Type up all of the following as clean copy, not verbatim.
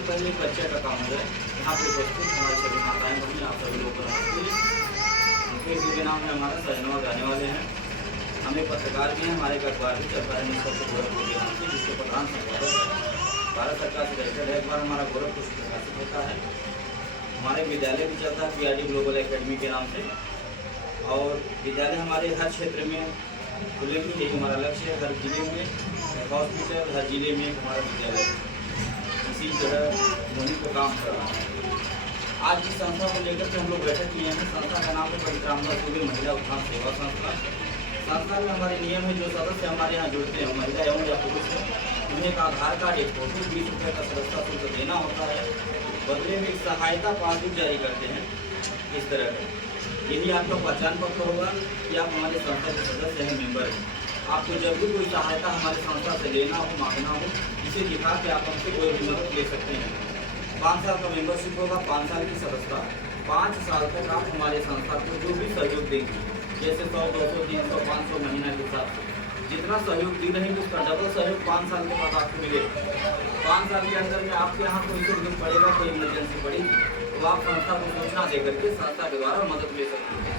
सबसे पहले एक परिचय का काम है। यहाँ पे उपस्थित हमारे सभी माताएं बहनें, आप सभी लोग को नमस्ते। जी के नाम है हमारा सजनवा गाने वाले हैं। हम एक पत्रकार भी हैं, हमारे एक अखबार भी चलता है निष्पक्ष गोरखपुर के नाम से, जिसके प्रधान संपादक है भारत सरकार से रिलेटेड है। एक बार हमारा गोरखपुर से प्रकाशित होता है। हमारे विद्यालय भी चलता है PRD ग्लोबल एकेडमी के नाम से, और विद्यालय हमारे हर क्षेत्र में खुलेंगे, यही हमारा लक्ष्य है। हर जिले में एक हॉस्पिटल, हर जिले में एक हमारा विद्यालय, इसी तरह मुहिम को काम कर रहा है। आज जिस संस्था को लेकर के हम लोग बैठक किए हैं, संस्था का नाम है परिक्रांता सूर्य महिला उत्थान सेवा संस्था। संस्था में हमारे नियम है, जो सदस्य हमारे यहाँ जुड़ते हैं, महिला एवं या पुरुष हैं, उन्हें एक आधार कार्ड, एक फोटो, 20 रुपये का सदस्यता शुल्क देना होता है। बदले में एक सहायता पासबुक जारी करते हैं इस तरह का। यही आपका पहचान पत्र होगा कि आप हमारे संस्था के सदस्य हैं, मेंबर हैं। आपको जब भी कोई सहायता हमारे संस्था से लेना हो, मांगना हो, इसे दिखा के आप हमसे कोई भी मदद ले सकते हैं। 5 साल का मेंबरशिप होगा, 5 साल की सदस्यता। 5 साल तक आप हमारे संस्था को जो भी सहयोग देंगे, जैसे 100, 200, 300, 500 महीना के हिसाब से जितना सहयोग दी रहेंगे, उसका डबल सहयोग 5 साल के बाद आपको मिलेगा। 5 साल के अंदर में आपके यहाँ कोई जरूरत पड़ेगा, कोई इमरजेंसी पड़ेगी, तो आप संस्था को सूचना दे करके संस्था के द्वारा मदद ले सकते हैं।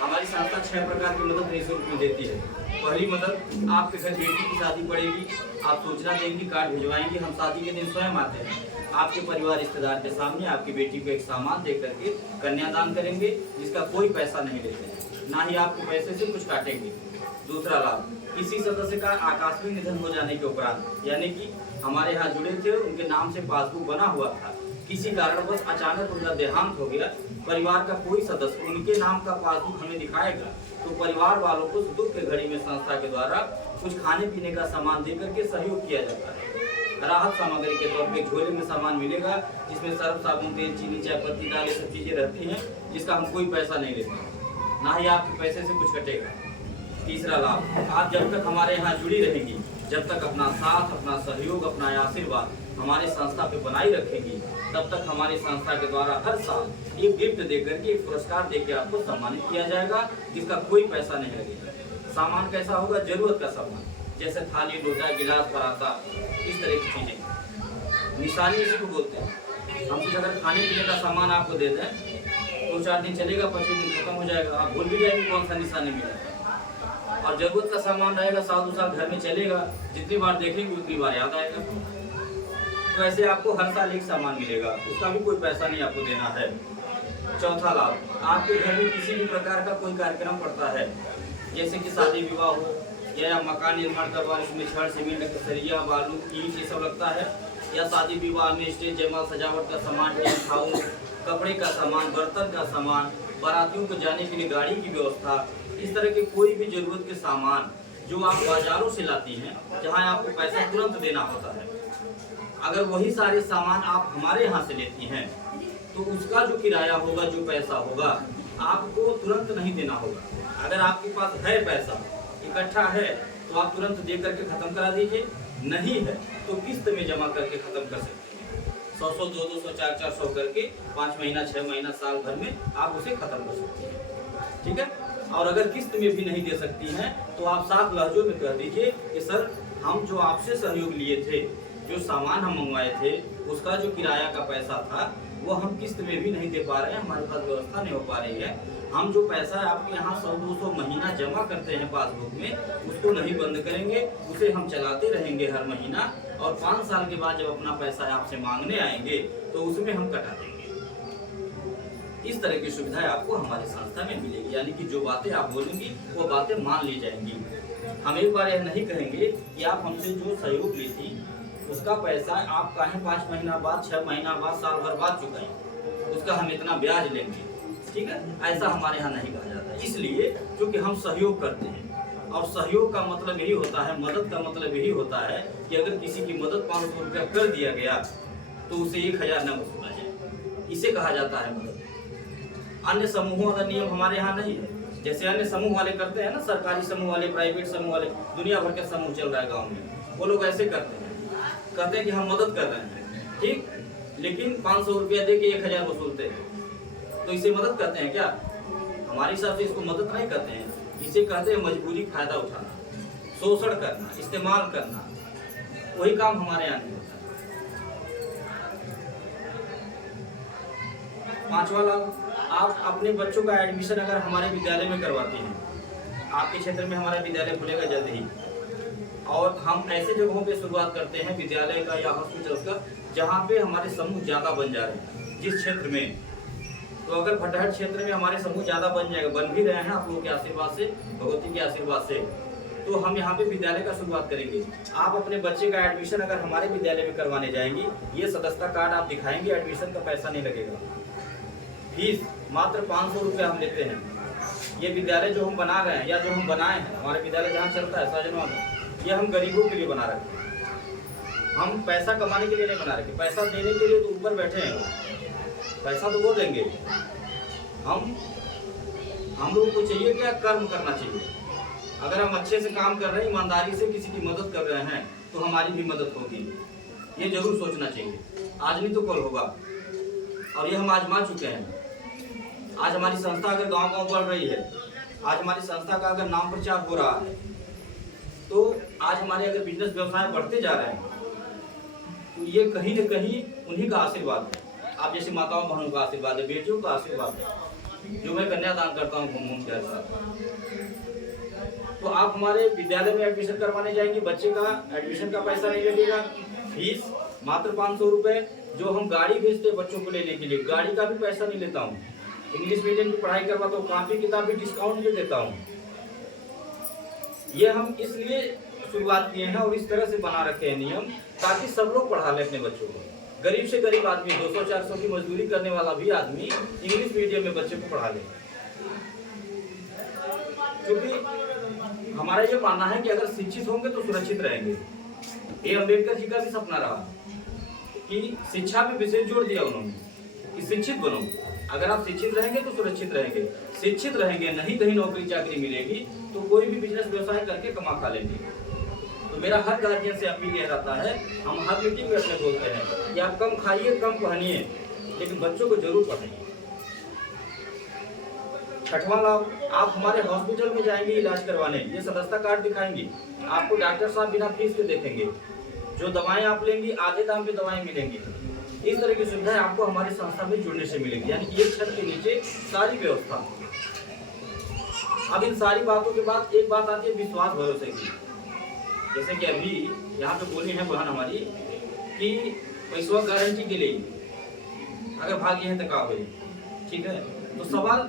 हमारी संस्था 6 प्रकार की मदद निःशुल्क में देती है। पहली मदद, आपके घर बेटी की शादी पड़ेगी, आप सूचना देंगी, कार्ड भिजवाएंगे, हम शादी के दिन स्वयं आते हैं, आपके परिवार रिश्तेदार के सामने आपकी बेटी को एक सामान दे करके कन्यादान करेंगे, जिसका कोई पैसा नहीं लेते हैं, ना ही आपके पैसे से कुछ काटेंगे। दूसरा लाभ, किसी सदस्य का आकस्मिक निधन हो जाने के उपरांत, यानी कि हमारे यहाँ जुड़े थे, उनके नाम से पासबुक बना हुआ था, किसी कारणवश अचानक उनका देहांत हो गया, परिवार का कोई सदस्य उनके नाम का पासबुक हमें दिखाएगा, तो परिवार वालों को दुख के घड़ी में संस्था के द्वारा कुछ खाने पीने का सामान दे करके सहयोग किया जाता है। राहत सामग्री के तौर पे झोले में सामान मिलेगा, जिसमें सर्फ, साबुन, तेल, चीनी, चाय पत्ती, दाल, ये सब चीजें रहती हैं, जिसका हम कोई पैसा नहीं लेते, ना ही आपके पैसे से कुछ कटेगा। तीसरा लाभ, आप जब तक हमारे यहाँ जुड़ी रहेंगी, जब तक अपना साथ, अपना सहयोग, अपना आशीर्वाद हमारे संस्था पे बनाई रखेंगी, तब तक हमारी संस्था के द्वारा हर साल एक गिफ्ट देकर के, एक पुरस्कार देकर आपको सम्मानित किया जाएगा, जिसका कोई पैसा नहीं लगेगा। सामान कैसा होगा? जरूरत का सामान, जैसे थाली, लोटा, गिलास, पराता, इस तरह की चीजें। निशानी इसी को बोलते हैं। हम कुछ अगर खाने पीने का सामान आपको दे दें, 2-4 दिन चलेगा, 25 दिन खत्म हो जाएगा, आप भूल भी जाएंगे कौन सा निशानी मिला। और जरूरत का सामान रहेगा, साल 2 साल घर में चलेगा, जितनी बार देखेंगे उतनी बार याद आएगा। तो ऐसे आपको हर साल एक सामान मिलेगा, उसका भी कोई पैसा नहीं आपको देना है। चौथा लाभ, आपके घर में किसी भी प्रकार का कोई कार्यक्रम पड़ता है, जैसे कि शादी विवाह हो या मकान निर्माण करवा, इसमें छड़, सीमेंट, कसरिया, बालू, ईंट, ये सब लगता है, या शादी विवाह में स्टेज, जयमाल, सजावट का सामान, टेंट हाउस, कपड़े का सामान, बर्तन का सामान, बारातियों को जाने के लिए गाड़ी की व्यवस्था, इस तरह के कोई भी जरूरत के सामान जो आप बाजारों से लाती हैं, जहां आपको पैसा तुरंत देना होता है, अगर वही सारे सामान आप हमारे यहाँ से लेती हैं, तो उसका जो किराया होगा, जो पैसा होगा, आपको तुरंत नहीं देना होगा। अगर आपके पास है पैसा इकट्ठा है, तो आप तुरंत दे करके खत्म करा दीजिए, नहीं है तो किस्त में जमा करके खत्म कर सकते हैं। 100-100, 200, 400 करके 5 महीना, 6 महीना, साल भर में आप उसे खत्म कर सकते हैं। ठीक है। और अगर किस्त में भी नहीं दे सकती हैं, तो आप साफ लहजों में कह दीजिए कि सर, हम जो आपसे सहयोग लिए थे, जो सामान हम मंगवाए थे, उसका जो किराया का पैसा था, वो हम किस्त में भी नहीं दे पा रहे हैं, हमारे पास व्यवस्था नहीं हो पा रही है। हम जो पैसा आपके यहाँ 100-200 महीना जमा करते हैं पासबुक में, उसको नहीं बंद करेंगे, उसे हम चलाते रहेंगे हर महीना, और 5 साल के बाद जब अपना पैसा आपसे मांगने आएंगे, तो उसमें हम कटा देंगे। इस तरह की सुविधाएं आपको हमारी संस्था में मिलेगी, यानी कि जो बातें आप बोलेंगी वो बातें मान ली जाएंगी। हम एक बार यह नहीं कहेंगे कि आप हमसे जो सहयोग ली थी, उसका पैसा आप काहे 5 महीना बाद, 6 महीना बाद, साल भर बाद चुकाएं, उसका हम इतना ब्याज लेंगे। ठीक है, ऐसा हमारे यहाँ नहीं कहा जाता। इसलिए क्योंकि हम सहयोग करते हैं, और सहयोग का मतलब यही होता है, मदद का मतलब यही होता है कि अगर किसी की मदद 500 रुपया कर दिया गया, तो उसे 1000 न वसूला जाए, इसे कहा जाता है मदद। अन्य समूहों का नियम हमारे यहाँ नहीं है। जैसे अन्य समूह वाले करते हैं ना, सरकारी समूह वाले, प्राइवेट समूह वाले, दुनिया भर के समूह चल रहा है गाँव में, वो लोग ऐसे करते हैं, कहते हैं कि हम मदद कर रहे हैं, ठीक, लेकिन 500 रुपया दे के 1000 वसूलते हैं, तो इसे मदद करते हैं क्या? हमारे हिसाब से इसको मदद नहीं करते हैं, इसे कहते हैं मजबूरी फायदा उठाना, शोषण करना, इस्तेमाल करना। वही काम हमारे यहाँ नहीं होता। पांचवा लाभ, आप अपने बच्चों का एडमिशन अगर हमारे विद्यालय में करवाते हैं, आपके क्षेत्र में हमारा विद्यालय खुलेगा जल्द ही, और हम ऐसे जगहों पे शुरुआत करते हैं विद्यालय का या हॉस्पिटल का जहाँ पे हमारे समूह ज़्यादा बन जा रहे हैं जिस क्षेत्र में। तो अगर भटहट क्षेत्र में हमारे समूह ज़्यादा बन जाएगा, बन भी रहे हैं आप लोगों के आशीर्वाद से, भगवती के आशीर्वाद से, तो हम यहाँ पे विद्यालय का शुरुआत करेंगे। आप अपने बच्चे का एडमिशन अगर हमारे विद्यालय में करवाने जाएंगी, ये सदस्यता कार्ड आप दिखाएंगे, एडमिशन का पैसा नहीं लगेगा। फीस मात्र 500 रुपये हम लेते हैं। ये विद्यालय जो हम बना रहे हैं या जो हम बनाए हैं, हमारे विद्यालय जहाँ चलता है साजनवा में, ये हम गरीबों के लिए बना रखे हैं। हम पैसा कमाने के लिए नहीं बना रखे, पैसा देने के लिए तो ऊपर बैठे हैं लोग, पैसा तो वो देंगे। हम लोगों को चाहिए क्या, कर्म करना चाहिए। अगर हम अच्छे से काम कर रहे हैं, ईमानदारी से किसी की मदद कर रहे हैं, तो हमारी भी मदद होगी। ये जरूर सोचना चाहिए, आज नहीं तो कल होगा, और ये हम आजमा चुके हैं। आज हमारी संस्था अगर गांव-गांव बढ़ रही है, आज हमारी संस्था का अगर नाम प्रचार हो रहा है, तो आज हमारे अगर बिजनेस व्यवसाय बढ़ते जा रहे हैं, तो ये कहीं न कहीं उन्हीं का आशीर्वाद है। आप जैसे माताओं बहनों का आशीर्वाद है, बेटियों का आशीर्वाद है, जो मैं कन्यादान करता हूँ घूम के साथ। तो आप हमारे विद्यालय में एडमिशन करवाने जाएंगे, बच्चे का एडमिशन का पैसा नहीं लगेगा, फीस मात्र 500 रुपये। जो हम गाड़ी भेजते हैं बच्चों को लेने के लिए, गाड़ी का भी पैसा नहीं लेता हूँ। इंग्लिश मीडियम की पढ़ाई करवाता हूँ, कॉपी किताब भी डिस्काउंट भी देता हूँ। ये हम इसलिए शुरुआत किए हैं और इस तरह से बना रखे हैं नियम, ताकि सब लोग पढ़ा लें अपने बच्चों को। गरीब से गरीब आदमी, 200-400 की मजदूरी करने वाला भी आदमी इंग्लिश मीडियम में बच्चे को पढ़ा ले। क्योंकि हमारा ये मानना है कि अगर शिक्षित होंगे तो सुरक्षित रहेंगे। ये अम्बेडकर जी का भी सपना रहा कि शिक्षा पे विशेष जोर दिया उन्होंने कि शिक्षित बनो। अगर आप शिक्षित रहेंगे तो सुरक्षित रहेंगे, शिक्षित रहेंगे नहीं कहीं नौकरी चाकरी मिलेगी तो कोई भी बिजनेस व्यवसाय करके कमा खा लेंगे। तो मेरा हर गार्जियन से अपील यह रहता है, हम हर मीटिंग में अपने बोलते हैं कि आप कम खाइए कम पहनिए, लेकिन बच्चों को जरूर पढ़ाइए। छठवां लाभ, आप हमारे हॉस्पिटल में जाएंगे इलाज करवाने, ये सदस्यता कार्ड दिखाएंगे, आपको डॉक्टर साहब बिना फीस के देखेंगे। जो दवाएं आप लेंगी आधे दाम पे दवाएं मिलेंगी। इस तरह की सुविधाएं आपको हमारी संस्था में जुड़ने से मिलेगी, यानी कि एक छत के नीचे सारी व्यवस्था। अब इन सारी बातों के बाद एक बात आती है विश्वास भरोसे की। जैसे कि अभी यहाँ पे बोली है बहन हमारी कि पैसा गारंटी के लिए अगर भाग्य है तो का हो, ठीक है। तो सवाल